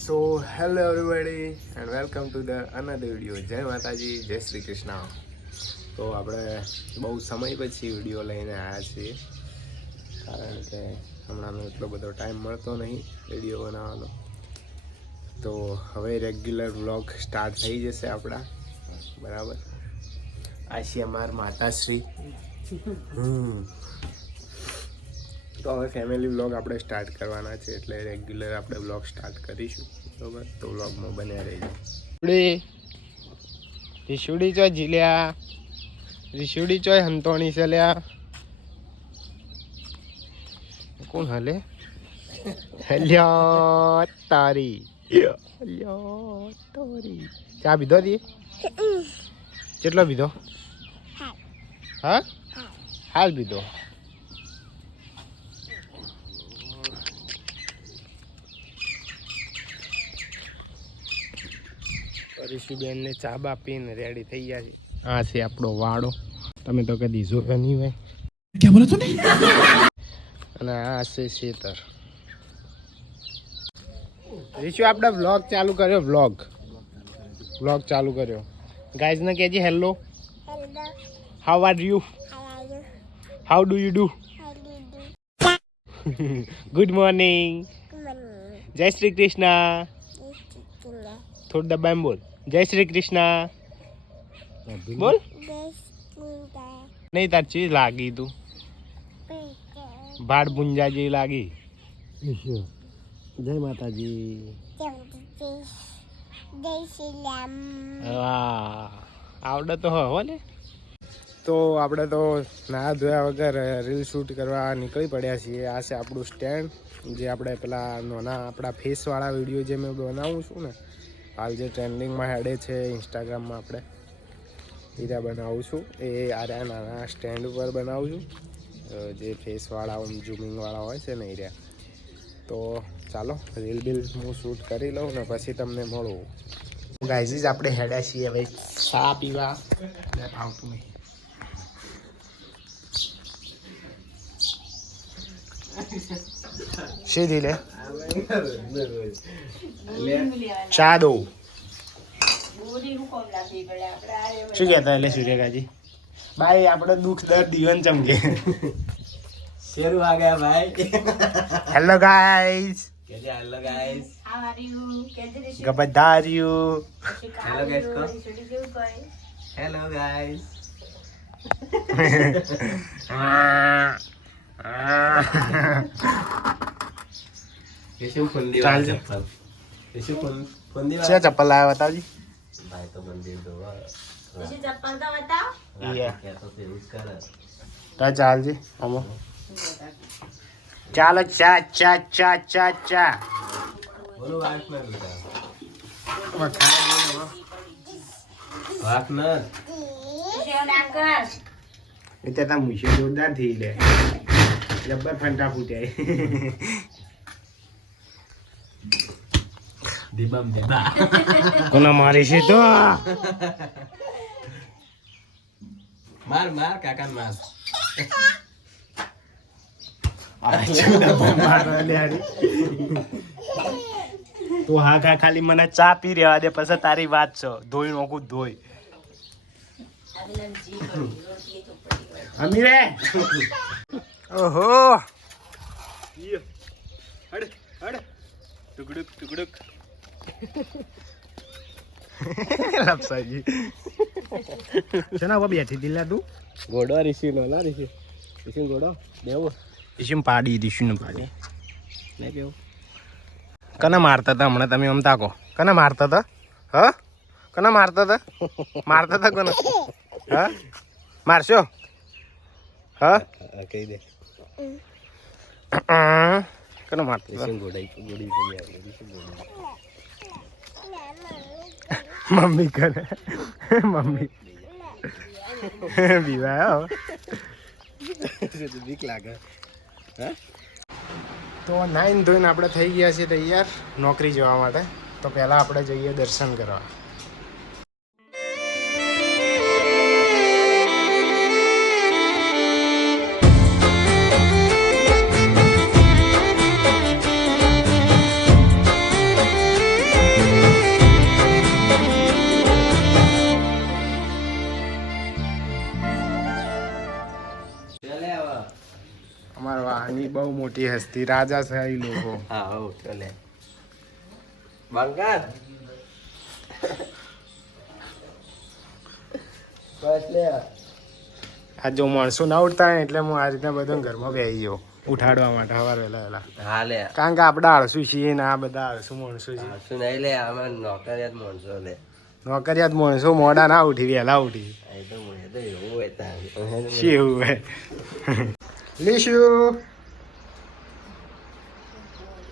So hello everybody and welcome to the another video. જય માતાજી, જય શ્રી કૃષ્ણ. તો આપણે બહુ સમય પછી વિડીયો લઈને આવ્યા છીએ, કારણ કે હમણાંનો એટલો બધો ટાઈમ મળતો નહીં વિડીયો બનાવવાનો. તો હવે રેગ્યુલર વ્લોગ સ્ટાર્ટ થઈ જશે આપણા, બરાબર. આ છે અમારા માતાશ્રી. તો હવે ફેમિલી વ્લોગ આપણે સ્ટાર્ટ કરવાના છે, એટલે રેગ્યુલર આપણે વ્લોગ સ્ટાર્ટ કરીશું, બરાબર. તો વ્લોગમાં બન્યા રહીશું. રીશુડી ચોય જીલ્યા, રીશુડી ચોય હંતોણી છે લ્યા. કોણ હલે હલ્યો તારી, હલ્યો તારી. ચા પીધો તી? કેટલો પીધો? હા, હાલ પીધો. ઋષિબેનને ચા બા પીને રેડી થઈ ગયા છે. આ છે આપણો વાડો, તમે તો કદી જોયો નહીં હોય. ક્યાં બોલો તું? અને આ છે શેતર. ઋષિ આપણે વ્લોગ ચાલુ કર્યો, વ્લોગ ચાલુ કર્યો. ગાઈઝ ને કહેજે hello. How are you? How do you do? Good morning. જય શ્રી કૃષ્ણ. થોડું દબાઈને બોલ, જય શ્રી કૃષ્ણ બોલ. નહીં તાર ચીજ લાગી તું, ભાડ ભુંજા જેવી લાગી. જય માતાજી. આવડે તો હો ને. તો આપણે તો નાહા ધોયા વગર રીલ શૂટ કરવા નીકળી પડ્યા છીએ. આ છે આપણું સ્ટેન્ડ, જે આપણે પેલા નાના આપણા ફેસવાળા વિડીયો જે મેં બનાવું છું ને, હાલ જે ટ્રેન્ડિંગમાં હેડે છે ઇન્સ્ટાગ્રામમાં, આપણે હીરા બનાવું છું. એ આર્યા નાના સ્ટેન્ડ ઉપર બનાવું છું, જે ફેસવાળા ઝૂમિંગવાળા હોય છે ને હીરા. તો ચાલો રીલ બિલ હું શૂટ કરી લઉં ને પછી તમને મળું. ગાઈઝ આપણે હેડ્યા છીએ હવે ચા પીવા. આવતું નહીં. સીધી લે ચા દો. શું કહેતા એટલે સૂર્યકાજી ભાઈ? આપણે દુઃખ દર દીવન ચમકે. શેરું આ ગયા ભાઈ. Hello guys. Hello guys. ગબદાર્યુ. હેલો ગાઈસ કો. Hello guys. चप्पल लाया बताओ जी भाई. तो मंदिर दो चप्पल तो बताओ. चाल जी हम ચાલો ચા ચા ચા ચા ચા બોલો. મુશે જોરદાર થઈ લે, જબ્બર ફંટા ફૂટ્યા. કોના મારી છે તો માર માર કાકા માર. તો હા કા ખાલી મને ચા પી રહેવા દે, પછી તારી વાત છે. ધોઈ નોખું ધોઈ અમીરે. ઓહો હડ હડ ટુકડુક ટુકડુક. લપસાજી શેના બેઠી દિલા તું? ઘોડો ઋષિ નો ના ઋષિ ઋષિ ઘોડો દેવો ઋષિ પાડી ઋષિ ને પાડી નહીં કેવું. કને મારતા હતા હમણાં તમે? આમ તાકો કને મારતા હતા? હ કને મારતા હતા? મારતા હતા કોને? હા મારશો? હા કહી દે કને મારતા? મમ્મી કરે મમ્મી બીવા બીક લાગે. તો નાઈન ધોઈને આપણે થઈ ગયા છીએ તૈયાર નોકરી જવા માટે. તો પહેલાં આપણે જઈએ દર્શન કરવા. મોટી હસ્તી રાજાશાહી લોકો. હા હો ચલે બંગાર બસ લે આ જો માણસો ના ઉઠતા હોય ને એટલે હું આ રીતના બધું ઘરમાં બેસી જાઉં ઉઠાડવા માટે સવારે વહેલા. હા લે કારણ કે આપણે આળસુ છીએ ને આ બધા આળસુ માણસો છીએ. શું નહીં લે આમાં નોકરિયાત માણસો લે નોકરિયાત માણસો મોડા ના ઉઠી વહેલા ઉઠી. એ તો એવું હોય તાર શું એવું હે લીશું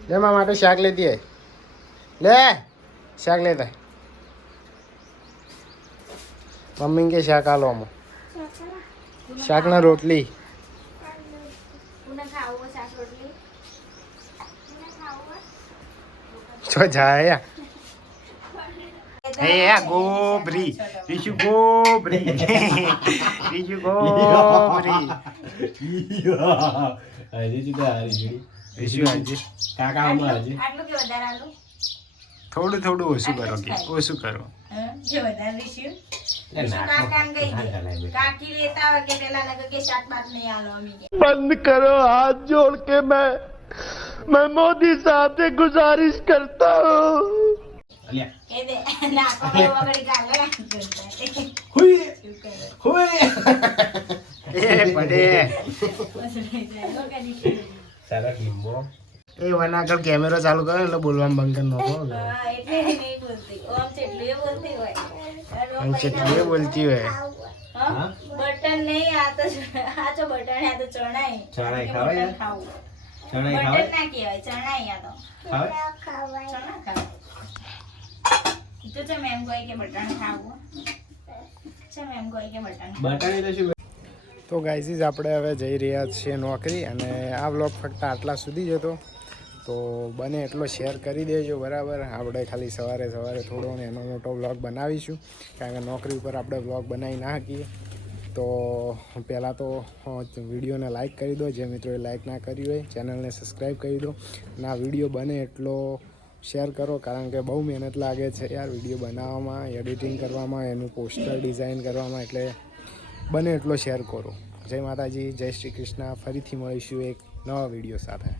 લે મારા માટે શાક લેતી આય લે શાક લેતા મમ્મી કે શાક આલો અમો શાક ના રોટલી છો જાય હે ગોબરી બીજું ગોબરી બીજું ગોબરી થોડું થોડું ઓછું કરો કે ઓછું કરો બંધ કરો હાથ જોડ કે मैं मोदी साहब से गुजारिश करता हूँ એ વના આગળ કેમેરો ચાલુ કરો એટલે બોલવામાં બંધ કરી નાખો ચટલી બોલતી હોય બટન નહીં આ તો બટન આ તો ચણાઈ ખાવા બટન ના કહેવાય ચણાઈ આ તો ચણા ખાવા તો છે મેમ કોઈ કે બટન ખાવું છે મેમ કોઈ કે બટન તો ગાઈઝ આપણે હવે જઈ રહ્યા છીએ નોકરી અને આ વ્લોગ ફક્ત આટલા સુધી જ હતો તો બને એટલો શેર કરી દેજો બરાબર. આપણે ખાલી સવારે થોડો ને એનો મોટો વ્લોગ બનાવીશું કારણ કે નોકરી ઉપર આપણે વ્લોગ બનાવી ના શકીએ. તો પહેલાં તો વિડીયોને લાઇક કરી દો જે મિત્રોએ લાઇક ના કર્યું હોય ચેનલને સબસ્ક્રાઈબ કરી દો અને આ વિડીયો બને એટલો શેર કરો કારણ કે બહુ મહેનત લાગે છે યાર વિડીયો બનાવવામાં એડિટિંગ કરવામાં એનું પોસ્ટર ડિઝાઇન કરવામાં એટલે બને એટલો શેર કરો. જય માતાજી જય શ્રી કૃષ્ણ. ફરીથી મળીશું એક નવા વિડીયો સાથે.